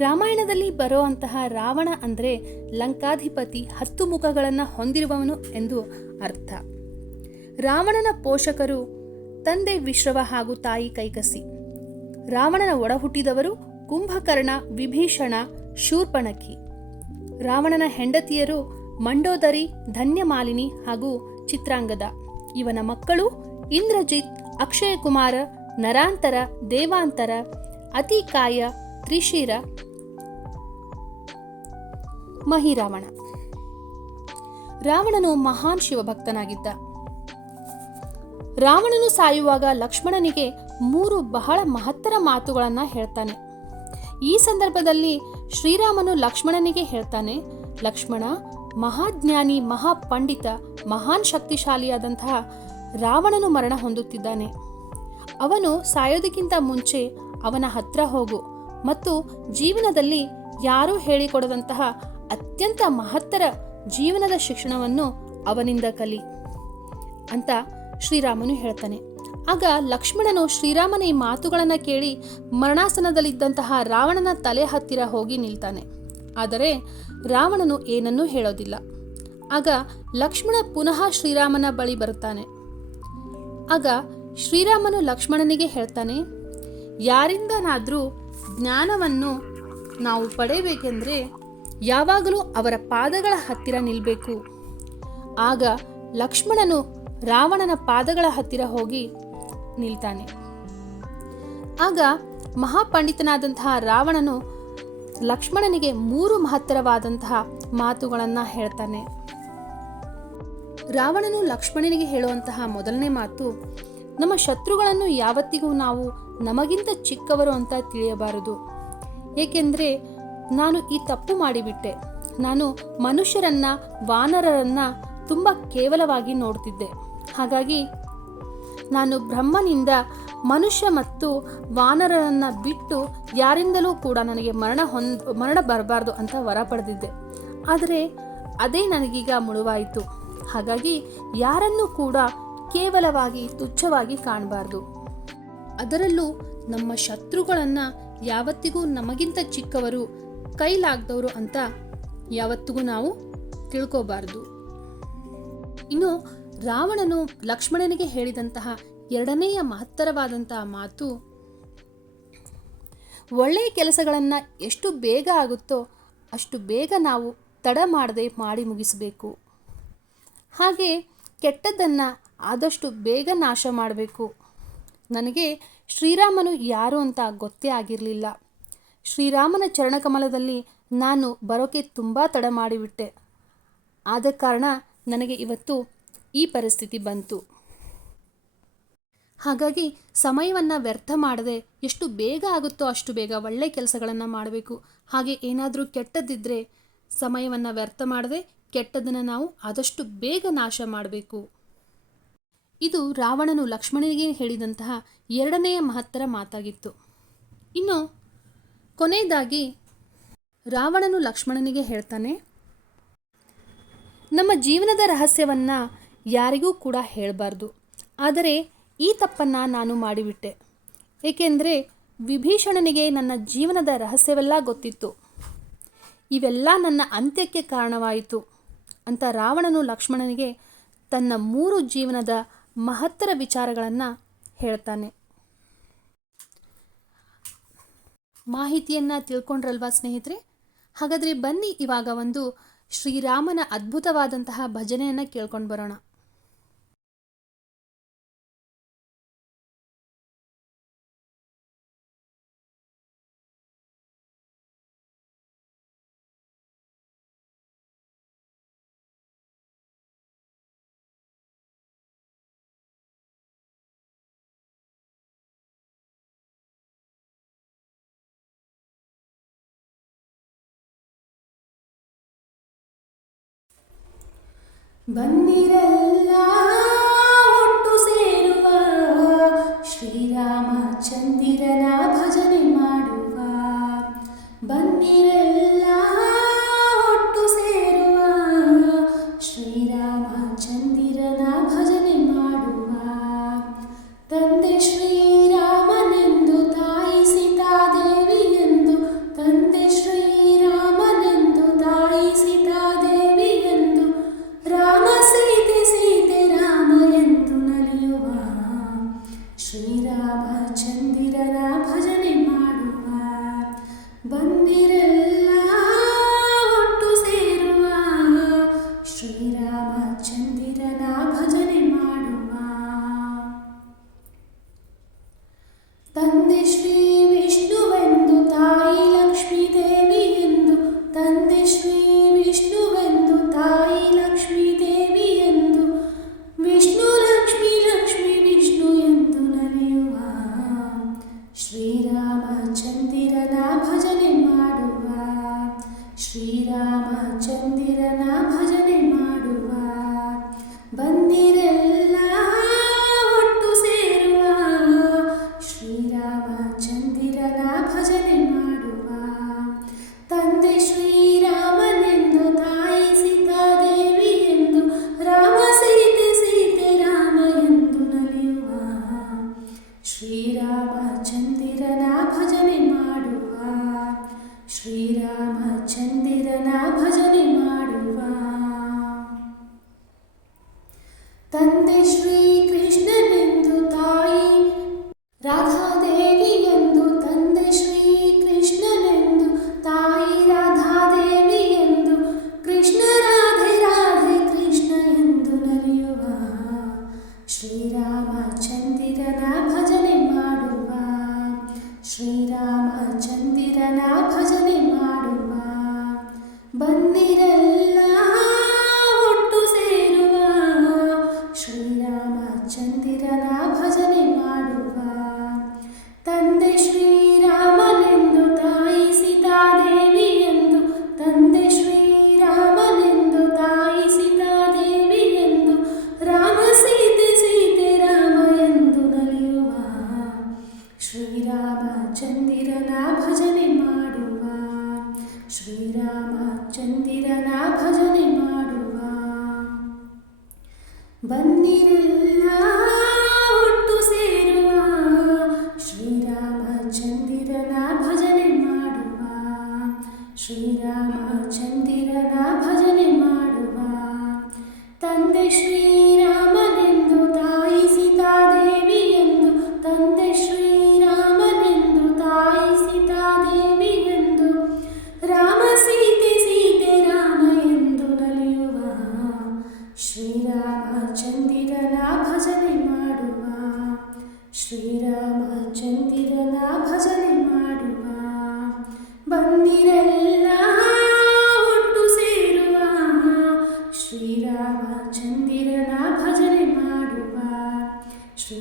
ರಾಮಾಯಣದಲ್ಲಿ ಬರುವಂತಹ ರಾವಣ ಅಂದರೆ ಲಂಕಾಧಿಪತಿ 10 ಮುಖಗಳನ್ನು ಹೊಂದಿರುವವನು ಎಂದು ಅರ್ಥ. ರಾವಣನ ಪೋಷಕರು ತಂದೆ ವಿಶ್ರವ ಹಾಗೂ ತಾಯಿ ಕೈಕಸಿ. ರಾವಣನ ಒಡಹುಟ್ಟಿದವರು ಕುಂಭಕರ್ಣ, ವಿಭೀಷಣ, ಶೂರ್ಪಣಖಿ. ರಾವಣನ ಹೆಂಡತಿಯರು ಮಂಡೋದರಿ, ಧನ್ಯಮಾಲಿನಿ ಹಾಗೂ ಚಿತ್ರಾಂಗದ. ಇವನ ಮಕ್ಕಳು ಇಂದ್ರಜಿತ್, ಅಕ್ಷಯಕುಮಾರ, ನರಾಂತರ, ದೇವಾಂತರ, ಅತಿಕಾಯ, ತ್ರಿಶಿರ, ಮಹಿರಾವಣ. ರಾವಣನು ಮಹಾನ್ ಶಿವಭಕ್ತನಾಗಿದ್ದ. ರಾವಣನು ಸಾಯುವಾಗ ಲಕ್ಷ್ಮಣನಿಗೆ 3 ಬಹಳ ಮಹತ್ತರ ಮಾತುಗಳನ್ನು ಹೇಳ್ತಾನೆ. ಈ ಸಂದರ್ಭದಲ್ಲಿ ಶ್ರೀರಾಮನು ಲಕ್ಷ್ಮಣನಿಗೆ ಹೇಳ್ತಾನೆ, ಲಕ್ಷ್ಮಣ, ಮಹಾಜ್ಞಾನಿ, ಮಹಾಪಂಡಿತ, ಮಹಾನ್ ಶಕ್ತಿಶಾಲಿಯಾದಂತಹ ರಾವಣನು ಮರಣ ಹೊಂದುತ್ತಿದ್ದಾನೆ. ಅವನು ಸಾಯೋದಕ್ಕಿಂತ ಮುಂಚೆ ಅವನ ಹತ್ರ ಹೋಗು ಮತ್ತು ಜೀವನದಲ್ಲಿ ಯಾರೂ ಹೇಳಿಕೊಡದಂತಹ ಅತ್ಯಂತ ಮಹತ್ತರ ಜೀವನದ ಶಿಕ್ಷಣವನ್ನು ಅವನಿಂದ ಕಲಿ ಅಂತ ಶ್ರೀರಾಮನು ಹೇಳ್ತಾನೆ. ಆಗ ಲಕ್ಷ್ಮಣನು ಶ್ರೀರಾಮನ ಈ ಮಾತುಗಳನ್ನು ಕೇಳಿ ಮರಣಾಸನದಲ್ಲಿದ್ದಂತಹ ರಾವಣನ ತಲೆ ಹತ್ತಿರ ಹೋಗಿ ನಿಲ್ತಾನೆ. ಆದರೆ ರಾವಣನು ಏನನ್ನೂ ಹೇಳೋದಿಲ್ಲ. ಆಗ ಲಕ್ಷ್ಮಣ ಪುನಃ ಶ್ರೀರಾಮನ ಬಳಿ ಬರುತ್ತಾನೆ. ಆಗ ಶ್ರೀರಾಮನು ಲಕ್ಷ್ಮಣನಿಗೆ ಹೇಳ್ತಾನೆ, ಯಾರಿಂದನಾದರೂ ಜ್ಞಾನವನ್ನು ನಾವು ಪಡೆಯಬೇಕೆಂದರೆ ಯಾವಾಗಲೂ ಅವರ ಪಾದಗಳ ಹತ್ತಿರ ನಿಲ್ಲಬೇಕು. ಆಗ ಲಕ್ಷ್ಮಣನು ರಾವಣನ ಪಾದಗಳ ಹತ್ತಿರ ಹೋಗಿ ನಿಲ್ತಾನೆ. ಆಗ ಮಹಾಪಂಡಿತನಾದಂತಹ ರಾವಣನು ಲಕ್ಷ್ಮಣನಿಗೆ 3 ಮಹತ್ತರವಾದಂತಹ ಮಾತುಗಳನ್ನು ಹೇಳ್ತಾನೆ. ರಾವಣನು ಲಕ್ಷ್ಮಣನಿಗೆ ಹೇಳುವಂತಹ ಮೊದಲನೇ ಮಾತು, ನಮ್ಮ ಶತ್ರುಗಳನ್ನು ಯಾವತ್ತಿಗೂ ನಾವು ನಮಗಿಂತ ಚಿಕ್ಕವರು ಅಂತ ತಿಳಿಯಬಾರದು. ಏಕೆಂದರೆ ನಾನು ಈ ತಪ್ಪು ಮಾಡಿಬಿಟ್ಟೆ. ನಾನು ಮನುಷ್ಯರನ್ನ, ವಾನರರನ್ನ ತುಂಬ ಕೇವಲವಾಗಿ ನೋಡ್ತಿದ್ದೆ. ಹಾಗಾಗಿ ನಾನು ಬ್ರಹ್ಮನಿಂದ ಮನುಷ್ಯ ಮತ್ತು ವಾನರರನ್ನ ಬಿಟ್ಟು ಯಾರಿಂದಲೂ ಕೂಡ ನನಗೆ ಮರಣ ಬರಬಾರ್ದು ಅಂತ ವರ ಪಡೆದಿದ್ದೆ. ಆದರೆ ಅದೇ ನನಗೀಗ ಮುಳುವಾಯಿತು. ಹಾಗಾಗಿ ಯಾರನ್ನೂ ಕೂಡ ಕೇವಲವಾಗಿ ತುಚ್ಛವಾಗಿ ಕಾಣಬಾರ್ದು. ಅದರಲ್ಲೂ ನಮ್ಮ ಶತ್ರುಗಳನ್ನು ಯಾವತ್ತಿಗೂ ನಮಗಿಂತ ಚಿಕ್ಕವರು, ಕೈಲಾಗದವರು ಅಂತ ಯಾವತ್ತಿಗೂ ನಾವು ತಿಳ್ಕೋಬಾರ್ದು. ಇನ್ನು ರಾವಣನು ಲಕ್ಷ್ಮಣನಿಗೆ ಹೇಳಿದಂತಹ 2ನೆಯ ಮಹತ್ತರವಾದಂತಹ ಮಾತು, ಒಳ್ಳೆಯ ಕೆಲಸಗಳನ್ನು ಎಷ್ಟು ಬೇಗ ಆಗುತ್ತೋ ಅಷ್ಟು ಬೇಗ ನಾವು ತಡ ಮಾಡದೆ ಮಾಡಿ ಮುಗಿಸಬೇಕು. ಹಾಗೆ ಕೆಟ್ಟದ್ದನ್ನು ಆದಷ್ಟು ಬೇಗ ನಾಶ ಮಾಡಬೇಕು. ನನಗೆ ಶ್ರೀರಾಮನು ಯಾರು ಅಂತ ಗೊತ್ತೇ ಆಗಿರಲಿಲ್ಲ. ಶ್ರೀರಾಮನ ಚರಣಕಮಲದಲ್ಲಿ ನಾನು ಬರೋಕೆ ತುಂಬ ತಡ ಮಾಡಿಬಿಟ್ಟೆ. ಆದ ಕಾರಣ ನನಗೆ ಇವತ್ತು ಈ ಪರಿಸ್ಥಿತಿ ಬಂತು. ಹಾಗಾಗಿ ಸಮಯವನ್ನು ವ್ಯರ್ಥ ಮಾಡದೆ ಎಷ್ಟು ಬೇಗ ಆಗುತ್ತೋ ಅಷ್ಟು ಬೇಗ ಒಳ್ಳೆಯ ಕೆಲಸಗಳನ್ನು ಮಾಡಬೇಕು. ಹಾಗೆ ಏನಾದರೂ ಕೆಟ್ಟದ್ದಿದ್ದರೆ ಸಮಯವನ್ನು ವ್ಯರ್ಥ ಮಾಡದೆ ಕೆಟ್ಟದನ್ನು ನಾವು ಆದಷ್ಟು ಬೇಗ ನಾಶ ಮಾಡಬೇಕು. ಇದು ರಾವಣನು ಲಕ್ಷ್ಮಣನಿಗೆ ಹೇಳಿದಂತಹ 2ನೆಯ ಮಹತ್ತರ ಮಾತಾಗಿತ್ತು. ಇನ್ನು ಕೊನೆಯದಾಗಿ ರಾವಣನು ಲಕ್ಷ್ಮಣನಿಗೆ ಹೇಳ್ತಾನೆ, ನಮ್ಮ ಜೀವನದ ರಹಸ್ಯವನ್ನು ಯಾರಿಗೂ ಕೂಡ ಹೇಳಬಾರ್ದು. ಆದರೆ ಈ ತಪ್ಪನ್ನು ನಾನು ಮಾಡಿಬಿಟ್ಟೆ. ಏಕೆಂದರೆ ವಿಭೀಷಣನಿಗೆ ನನ್ನ ಜೀವನದ ರಹಸ್ಯವೆಲ್ಲ ಗೊತ್ತಿತ್ತು. ಇವೆಲ್ಲ ನನ್ನ ಅಂತ್ಯಕ್ಕೆ ಕಾರಣವಾಯಿತು ಅಂತ ರಾವಣನು ಲಕ್ಷ್ಮಣನಿಗೆ ತನ್ನ 3 ಜೀವನದ ಮಹತ್ತರ ವಿಚಾರಗಳನ್ನು ಹೇಳ್ತಾನೆ. ಮಾಹಿತಿಯನ್ನು ತಿಳ್ಕೊಂಡ್ರಲ್ವಾ ಸ್ನೇಹಿತರೆ? ಹಾಗಾದರೆ ಬನ್ನಿ ಇವಾಗ ಒಂದು ಶ್ರೀರಾಮನ ಅದ್ಭುತವಾದಂತಹ ಭಜನೆಯನ್ನು ಕೇಳ್ಕೊಂಡು ಬರೋಣ. ಬಂದಿರಲ್ಲ ಒಟ್ಟು ಸೇರುವ ಶ್ರೀರಾಮಚಂದಿರನ ಭಜನೆ ಮಾಡುವ. ಬಂದಿರಲ್ಲ ಒಟ್ಟು ಸೇರುವ ಶ್ರೀರಾಮಚಂದಿರನ ಭಜನೆ ಮಾಡುವ. ತಂದೆ ಶ್ರೀರಾಮನೆಂದು, ತಾಯಿ ಸೀತಾದೇವಿ ಎಂದು, ತಂದೆ ಶ್ರೀರಾಮಚಂದಿರನ ಭಜನೆ ಮಾಡುವ ತಂದೆ ಶ್ರೀರಾಮನೆಂದು ತಾಯಿ ಸೀತಾದೇವಿಯೆಂದು ತಂದೆ ಶ್ರೀರಾಮನೆಂದು ತಾಯಿ ಸೀತಾದೇವಿಯೆಂದು ರಾಮ ಸೀತೆ ಸೀತೆ ರಾಮ ಎಂದು ನಲಿಯುವ ಶ್ರೀರಾಮಚಂದಿರನ ಭಜನೆ ಮಾಡುವ ಶ್ರೀರಾಮಚಂದಿರನ ಭಜನೆ ಮಾಡುವ ಬಂದಿರೆಲ್ಲ ಒಟ್ಟು ಸೇರುವ ಶ್ರೀರಾಮಚಂದಿರನ ಭಜನೆ ಮಾಡುವ ಶ್ರೀ